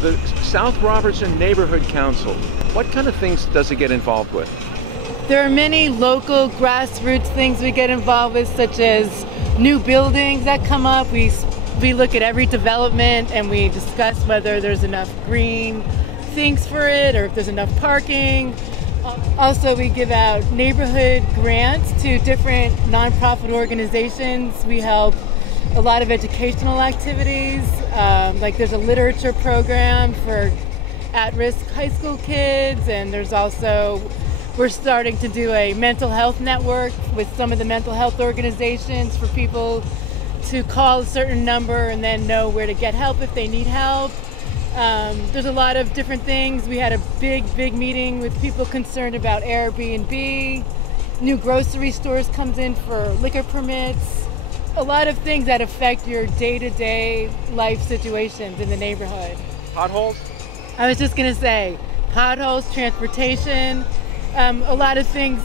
The South Robertson Neighborhood Council, what kind of things does it get involved with? There are many local grassroots things we get involved with, such as new buildings that come up. We look at every development and we discuss whether there's enough green things for it or if there's enough parking. Also, we give out neighborhood grants to different nonprofit organizations. We help a lot of educational activities, like there's a literature program for at-risk high school kids, and there's also, we're starting to do a mental health network with some of the mental health organizations for people to call a certain number and then know where to get help if they need help. There's a lot of different things. We had a big meeting with people concerned about Airbnb. New grocery stores comes in for liquor permits. A lot of things that affect your day-to-day life situations in the neighborhood. Potholes? I was just going to say, potholes, transportation. A lot of things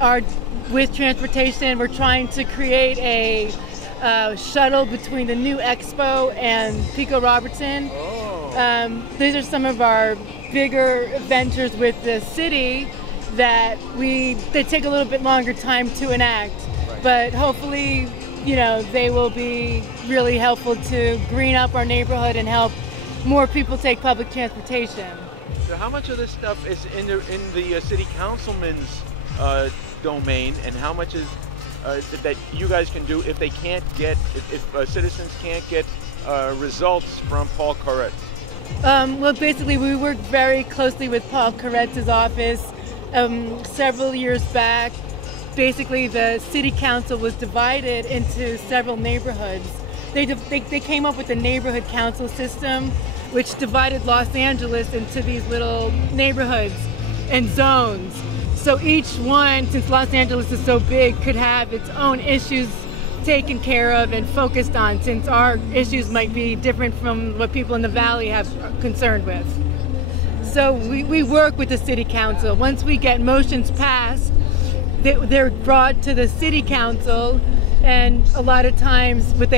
are with transportation. We're trying to create a shuttle between the new Expo and Pico Robertson. These are some of our bigger ventures with the city that they take a little bit longer time to enact, but hopefully, you know, they will be really helpful to green up our neighborhood and help more people take public transportation. So how much of this stuff is in the city councilman's domain, and how much is that you guys can do if they can't get, if citizens can't get results from Paul Corrett's? Well, basically, we worked very closely with Paul Corrett's office several years back. Basically, the city council was divided into several neighborhoods. They came up with the neighborhood council system, which divided Los Angeles into these little neighborhoods and zones. So each one, since Los Angeles is so big, could have its own issues taken care of and focused on, since our issues might be different from what people in the valley have concerned with. So we work with the city council. Once we get motions passed, they're brought to the city council, and a lot of times if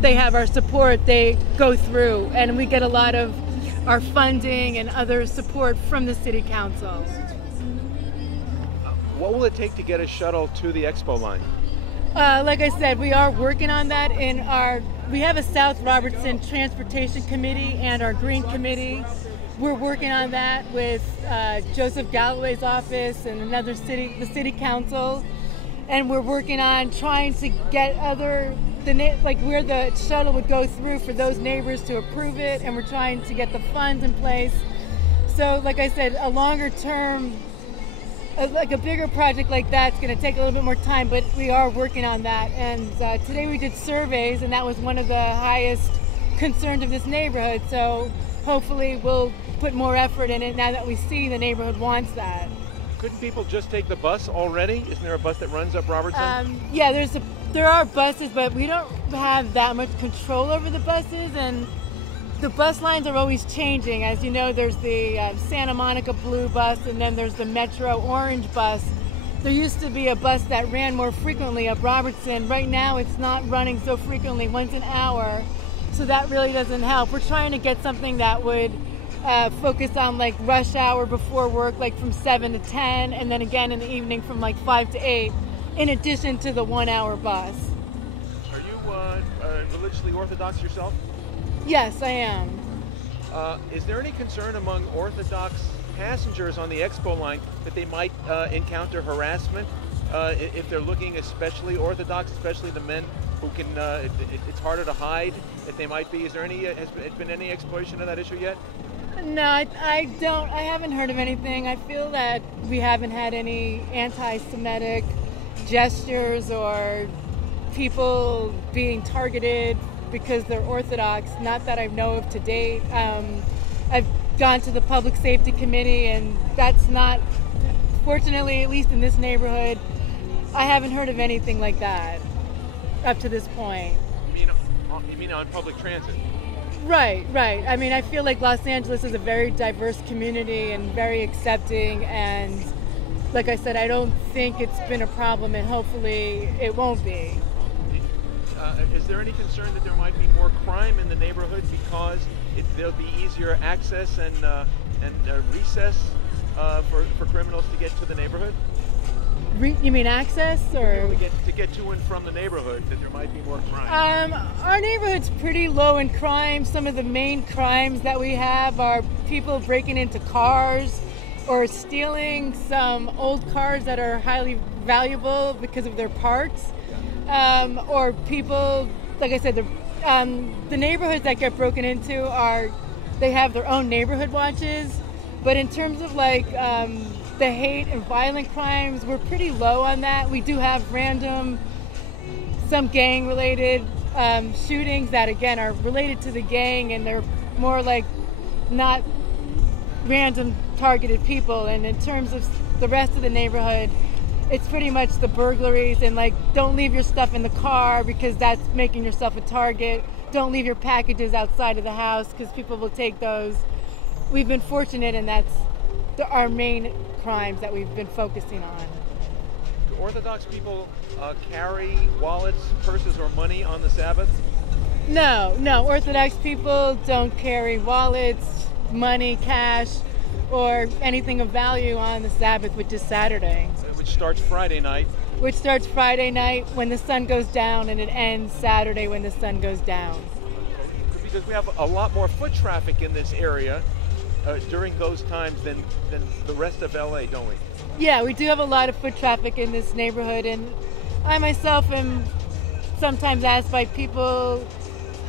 they have our support, they go through, and we get a lot of our funding and other support from the city council. What will it take to get a shuttle to the Expo line? Like I said, we are working on that. We have a South Robertson Transportation Committee and our Green Committee. We're working on that with Joseph Galloway's office and the city council, and we're working on trying to get where the shuttle would go through for those neighbors to approve it, and we're trying to get the funds in place. So, like I said, a longer term, like a bigger project like that's going to take a little bit more time, but we are working on that. And today we did surveys, and that was one of the highest concerns of this neighborhood. So hopefully we'll put more effort in it now that we see the neighborhood wants that. Couldn't people just take the bus already? Isn't there a bus that runs up Robertson? Yeah, there are buses, but we don't have that much control over the buses, and the bus lines are always changing. As you know, there's the Santa Monica blue bus, and then there's the Metro orange bus. There used to be a bus that ran more frequently up Robertson. Right now it's not running so frequently, once an hour, so that really doesn't help. We're trying to get something that would focus on like rush hour before work, like from 7 to 10, and then again in the evening from like 5 to 8, in addition to the 1 hour bus. Are you religiously Orthodox yourself? Yes, I am. Is there any concern among Orthodox passengers on the Expo line that they might encounter harassment if they're looking especially Orthodox, especially the men who can, it's harder to hide if they might be? Is there any, has been any exploration of that issue yet? No, I haven't heard of anything. I feel that we haven't had any anti-Semitic gestures or people being targeted because they're Orthodox, not that I know of to date. I've gone to the Public Safety Committee, and that's not, fortunately, at least in this neighborhood, I haven't heard of anything like that up to this point. You mean on public transit? Right. I mean, I feel like Los Angeles is a very diverse community and very accepting, and like I said, I don't think it's been a problem, and hopefully it won't be. Is there any concern that there might be more crime in the neighborhood because it there'll be easier access and recess for criminals to get to the neighborhood? You mean access, or to get to and from the neighborhood, that there might be more crime? Our neighborhood's pretty low in crime. Some of the main crimes that we have are people breaking into cars or stealing some old cars that are highly valuable because of their parts, or people, like I said, the neighborhoods that get broken into they have their own neighborhood watches. But in terms of like the hate and violent crimes, we're pretty low on that. We do have some gang-related shootings that, again, are related to the gang, and they're more like not random targeted people. And in terms of the rest of the neighborhood, it's pretty much the burglaries and like, don't leave your stuff in the car because that's making yourself a target. Don't leave your packages outside of the house because people will take those. We've been fortunate, and that's our main crimes that we've been focusing on. Do Orthodox people carry wallets, purses, or money on the Sabbath? No. Orthodox people don't carry wallets, money, cash, or anything of value on the Sabbath, which is Saturday. Which starts Friday night. Which starts Friday night when the sun goes down, and it ends Saturday when the sun goes down. Because we have a lot more foot traffic in this area during those times than the rest of LA, don't we? Yeah, we do have a lot of foot traffic in this neighborhood, and I myself am sometimes asked by people,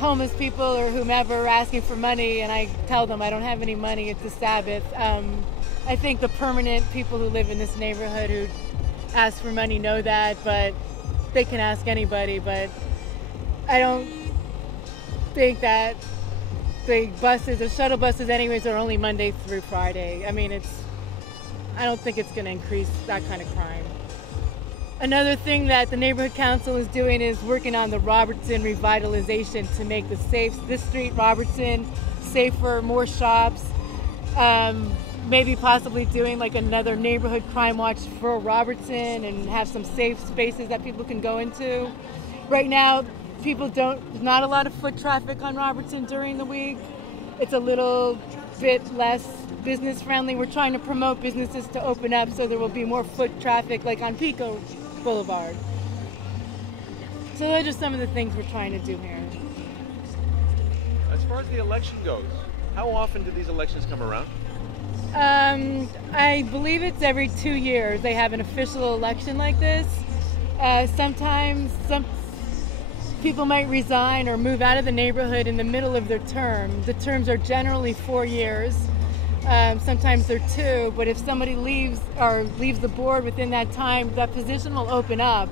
homeless people or whomever, asking for money, and I tell them I don't have any money, it's the Sabbath. I think the permanent people who live in this neighborhood who ask for money know that, but they can ask anybody. But I don't think that the buses, the shuttle buses anyways, are only Monday through Friday. I mean, I don't think it's going to increase that kind of crime. Another thing that the neighborhood council is doing is working on the Robertson revitalization to make this street, Robertson, safer, more shops. Maybe possibly doing like another neighborhood crime watch for Robertson and have some safe spaces that people can go into. Right now, there's not a lot of foot traffic on Robertson during the week. It's a little bit less business friendly. We're trying to promote businesses to open up so there will be more foot traffic like on Pico Boulevard. So those are some of the things we're trying to do here. As far as the election goes, how often do these elections come around? I believe it's every 2 years they have an official election like this. Sometimes some people might resign or move out of the neighborhood in the middle of their term. The terms are generally 4 years. Sometimes they're 2, but if somebody leaves the board within that time, that position will open up,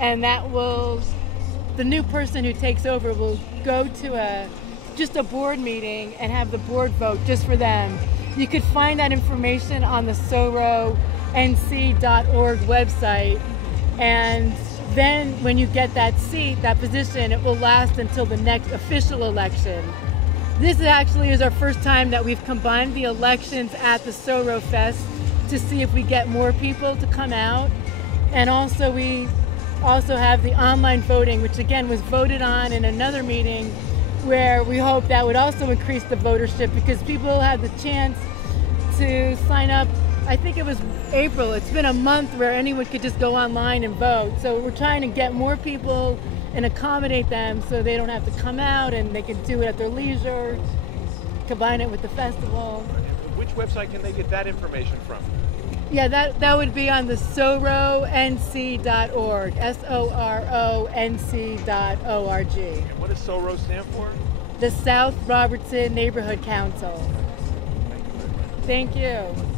and the new person who takes over will go to just a board meeting and have the board vote just for them. You could find that information on the SoRo nc.org website, and then when you get that seat, that position, it will last until the next official election. This actually is our first time that we've combined the elections at the SoRo Fest to see if we get more people to come out. And also we have the online voting, which again was voted on in another meeting, where we hope that would also increase the votership because people had the chance to sign up. I think it was April. It's been a month where anyone could just go online and vote. So we're trying to get more people and accommodate them so they don't have to come out and they can do it at their leisure, combine it with the festival. Which website can they get that information from? Yeah, that would be on the SoRo nc.org, SoRo-NC.org. And what does SoRo stand for? The South Robertson Neighborhood Council. Thank you very much. Thank you.